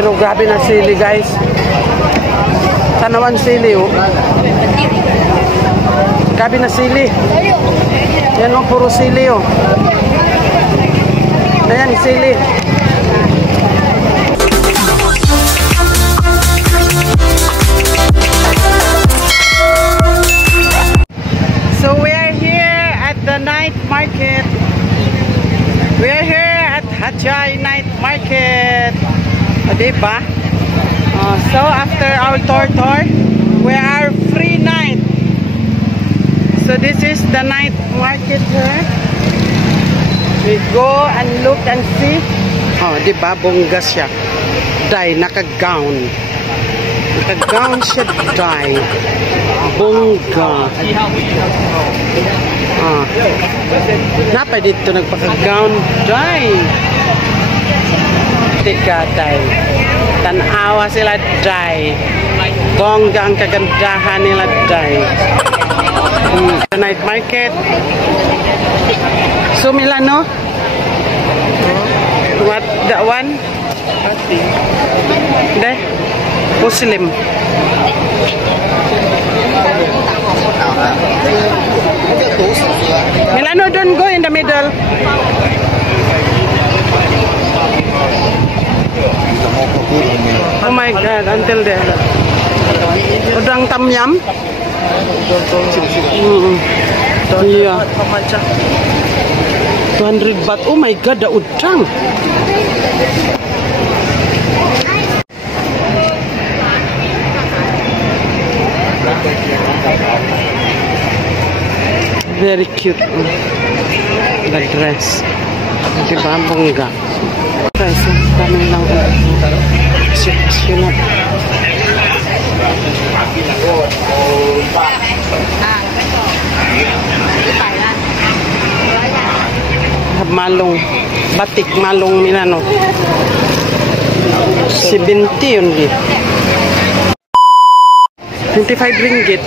Pero grabe na sili guys. Tanawan sili oh. Grabe na sili. Yan oh, puro sili oh. Ayan, sili. So we are here at the night market. We are here at Hajay Night Market. Diba? So after our tour, we are free night. So this is the night market here. We go and look and see. Oh, diba? Bongga siya. Day, naka-gown. Naka-gown siya, day. Bongga. Napa dito nagpaka-gown, day. Tika, day. Tanawa sila, day. Bongga ang kagandahan nila, day. The night market. So Milano, what that one? There, Muslim. Milano, don't go in the middle. Oh my God, until there. Udang tam yam. Iya. 200 baht. Oh my God, ada udang. Very cute. The dress. Diba, bongga. Guys, daming lang. Sunod. Malong, batik malong Milano. 70 yun din. 25 ringgit.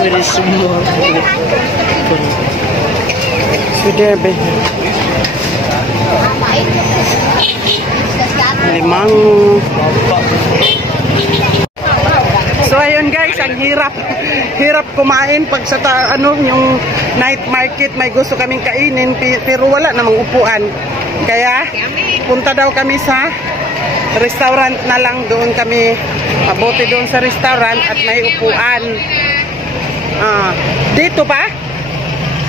Very small. So there be. Limang. So ayun guys, ang hirap kumain pag sa yung night market, may gusto kaming kainin pero wala namang upuan. Kaya punta daw kami sa restaurant na lang, doon kami mabuti doon sa restaurant at may upuan. Dito pa?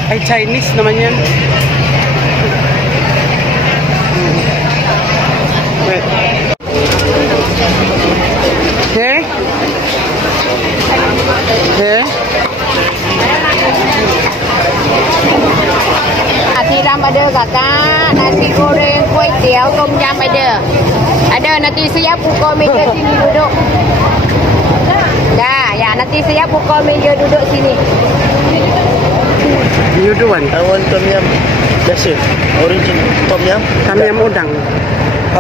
Ay Chinese naman yan. Wait. Here? Here? Tiram ada kakak, nasi goreng, kuih tiaw, tom yam ada. Ada, nanti saya pukul meja sini duduk. Ya, nanti saya pukul meja duduk sini. You do one? I want tom yum. That's it. Original tom yum. Tom yum udang.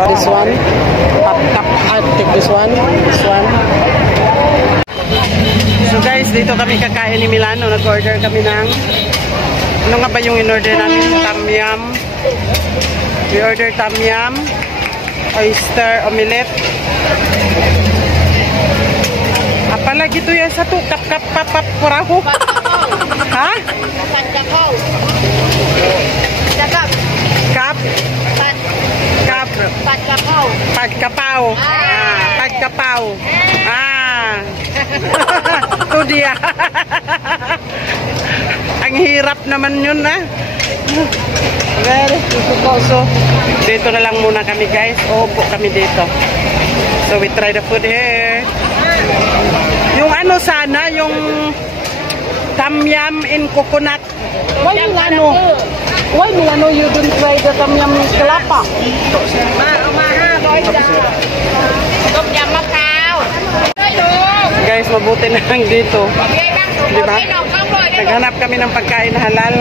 This one. I take this one. This one. So guys, dito kami kakain ni Milano. Nag-order kami ng ano nga ba yung in-order namin? Tom yum. We order tom yum, oyster omelette. Apalagi to yan satu kap purahu. Ha? Pancakau. Cakap. Kap. Kap. Pancakau. Pagkapaw. Pagkapaw. Itu dia. Ang hirap naman yun na. Very difficult. So, dito na lang muna kami guys. Opo kami dito. So, we try the food here. Yung ano sana, yung tom yum in coconut. Why Milano you don't try the tom yum kelapa? Tom yum macau. Guys, mabuti na lang dito. Diba? Naghanap kami ng pagkain halal.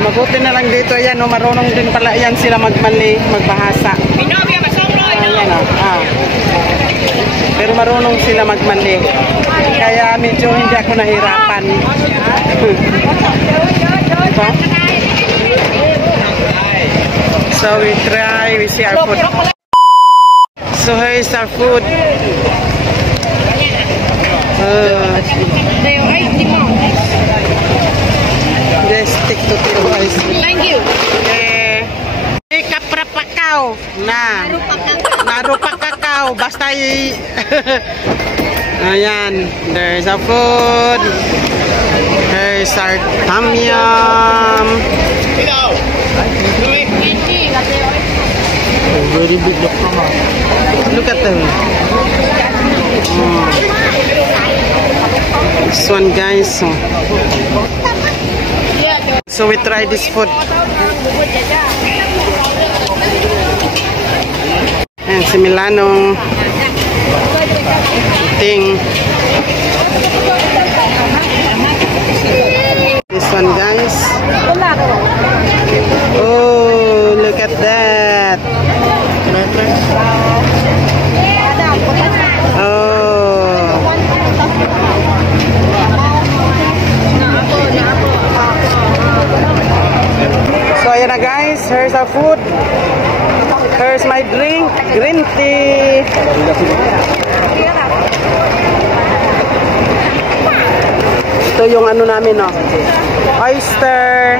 Mabuti na lang dito. Ayan, no, marunong din pala yan sila magmali, magbahasa. Ayan, pero marunong sila magmali. Kaya medyo hindi ako nahirapan. Diba? So So we try, we see our food. So here is our food. Just stick to the ice. Thank you. Kapra pakao na. Naru pakao. Basta ayan. There's our food. There's our tom yum. Very big diploma. Look at them. This one, guys. So we try this food. And si Milano eating this one, guys. Oh, look at that. Oh. So ayan na, guys, here's our food. Here's my drink, green tea. Ito yung ano namin, no? Oyster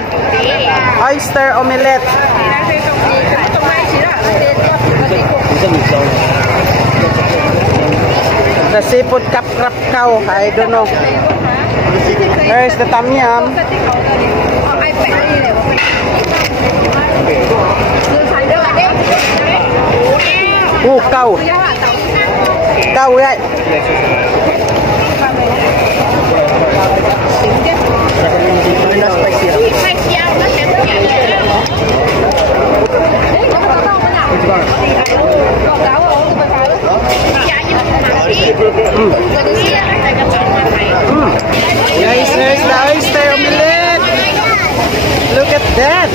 omelette. The seafood krap-krap-kao. I don't know. There's the tom yum. Oh, cow. Cow, right? Guys, there's the oyster omelette. Look at that.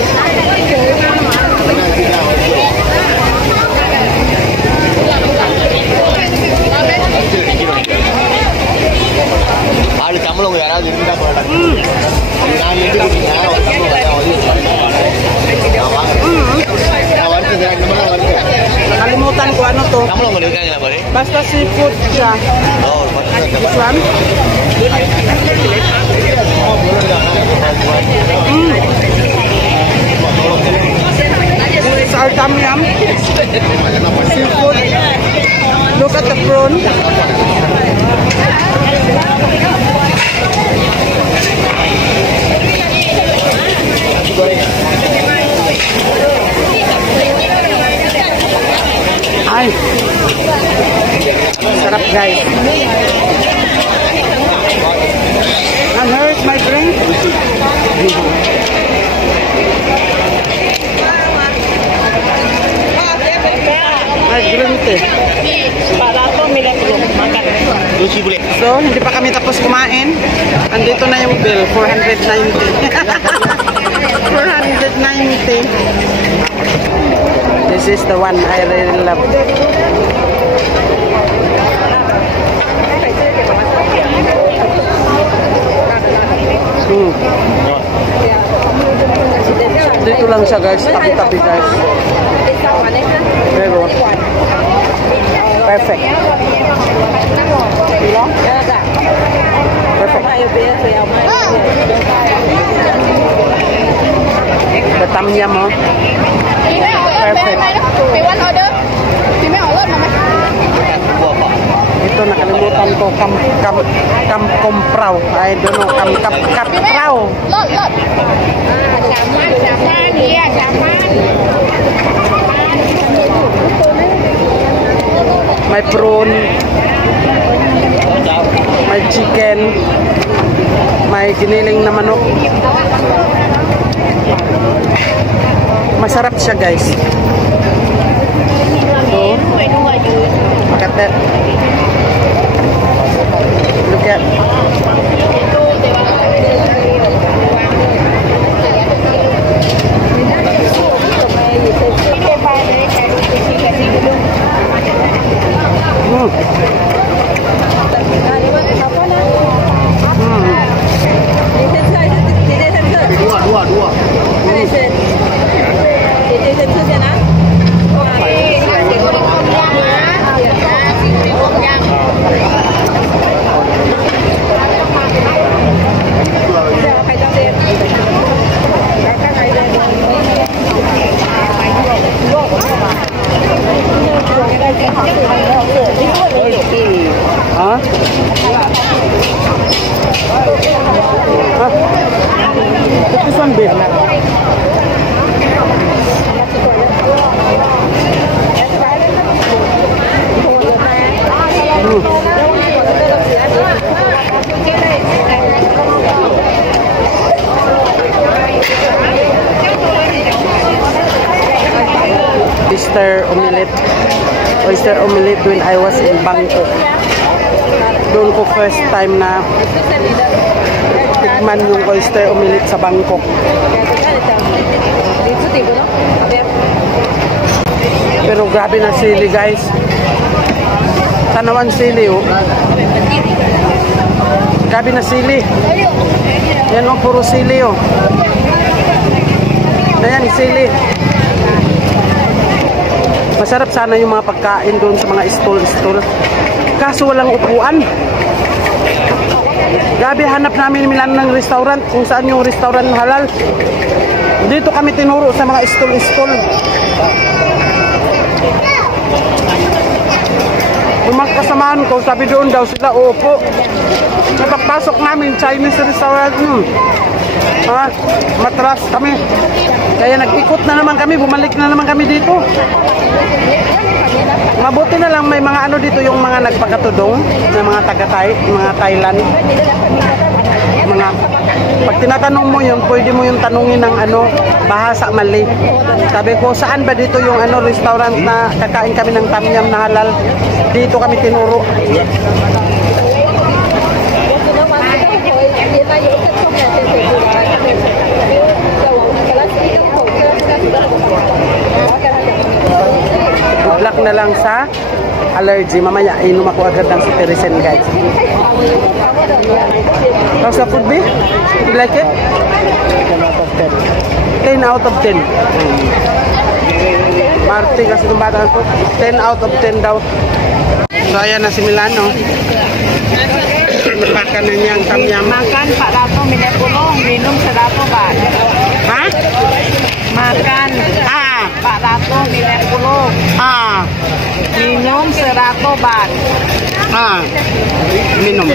Nakalimutan ko ano to. Basta seafood siya. This one. This is our tom yum. Seafood. Look at the prawn. Ay, sarap, guys. And here's my drink. My green tea. So, hindi pa kami tapos kumain. Andito na yung bill, 490. 490. This is the one I really love. Dito lang siya, guys. Tabi-tabi, guys. Very good. Perfect. Perfect. The tom yum, oh. Perfect. Ito, nakalimutan ko. Kompraw. I don't know. Kapraw. May prawn. May chicken. May giniling na manok. Masarap siya, guys. So, look at that. Look at. Dua. oyster omelette. Oyster omelette when I was in Bangkok. Doon ko first time na tikman yung oyster omelette sa Bangkok. Pero grabe na sili guys. Tanawan sili oh. Grabe na sili. Yan oh, puro sili oh. Ayan, sili. Masarap sana yung mga pagkain doon sa mga stall-stall. Kaso walang upuan. Grabe, hanap namin Milan ng restaurant. Kung saan yung restaurant halal. Dito kami tinuro sa mga stall-stall. Yung mga kasamaan ko, sabi doon daw sila, opo. Napapasok namin Chinese restaurant. Matras kami. Kaya nag-ikot na naman kami, bumalik na naman kami dito. Mabuti na lang may mga ano dito, yung mga nagpakatudong, na mga taga-Thai, mga Thailand. Mga, pag tinatanong mo yun, pwede mo yung tanungin ng ano, bahasa Malay. Sabi ko, saan ba dito yung ano, restaurant na kakain kami ng tom yum na halal? Dito kami tinuro. Good luck na lang sa allergy. Mamaya, inom ako agad ng cetirizine guys. How's the food be? You like it? 10 out of 10. Marty kasi itong bata ko. 10 out of 10 daw. So ayan na si Milano. Makan na niya ang tom yum. Makan Pak Dato minyak pulong, minum serato Pak. Ha? Makan Pak Dato minyak pulong. Minum 100 baht. Minum. 490.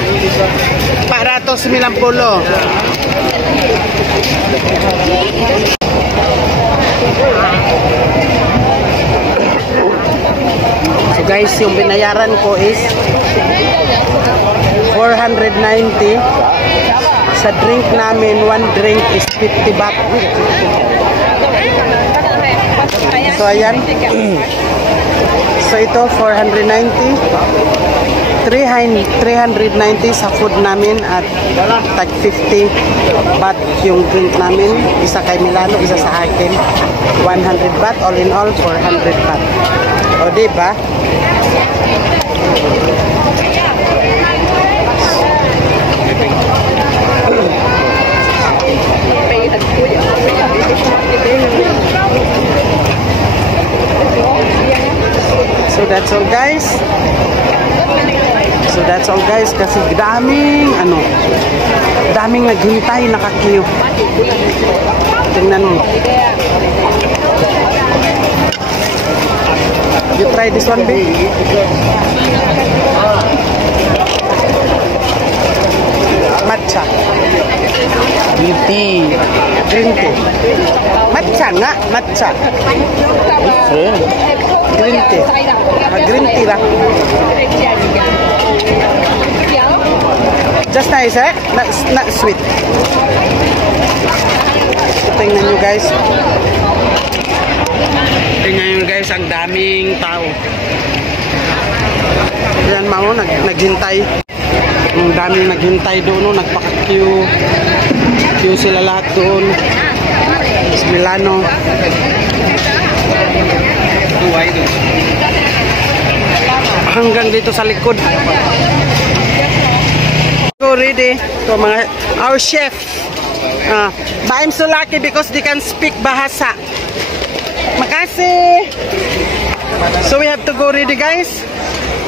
So guys, yung binayaran ko is 490. Sa drink namin, one drink is 50 baht. So ayan. So ito 490. 390 sa food namin at tag 50 baht yung drink namin. Isa kay Milano, isa sa akin. 100 baht, all in all 400 baht. O diba? So that's all guys. So that's all guys, kasi daming daming naghintay, naka-queue. Tingnan mo. You try this one, babe? Matcha. Green tea. Green tea. Matcha nga, matcha. Green tea. Green tea lah. Just nice, eh? Not sweet. Tingnan nyo guys. Tingnan nyo guys, ang daming tao. Yan mamo, naghintay. Ang daming naghintay doon, nagpaka-queue. Queue sila lahat doon. Sa Milano. Hanggang dito sa likod. Go ready. So mga, our chef. But I'm so lucky because they can speak bahasa. Makasih. So we have to go ready guys.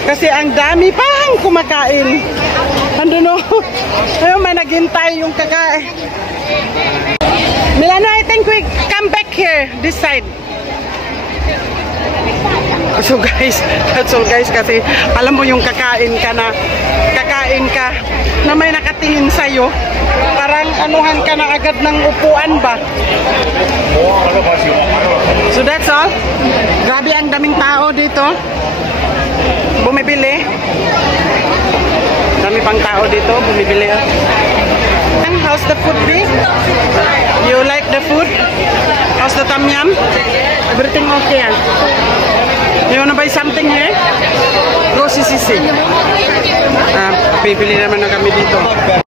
Kasi ang dami pang kumakain. Ano no? Ayun, may naghintay yung kakain. Milano, I think we come back here, this side. So guys, that's all guys, kasi alam mo yung kakain ka na may nakatingin sa'yo. Parang anuhan ka na agad ng upuan ba? So that's all. Grabe ang daming tao dito. Bumibili. Dami pang tao dito, bumibili. How's the food be? You like the food? How's the tom yum? Everything okay? You wanna buy something here? Go CCC. Pipili naman na kami dito.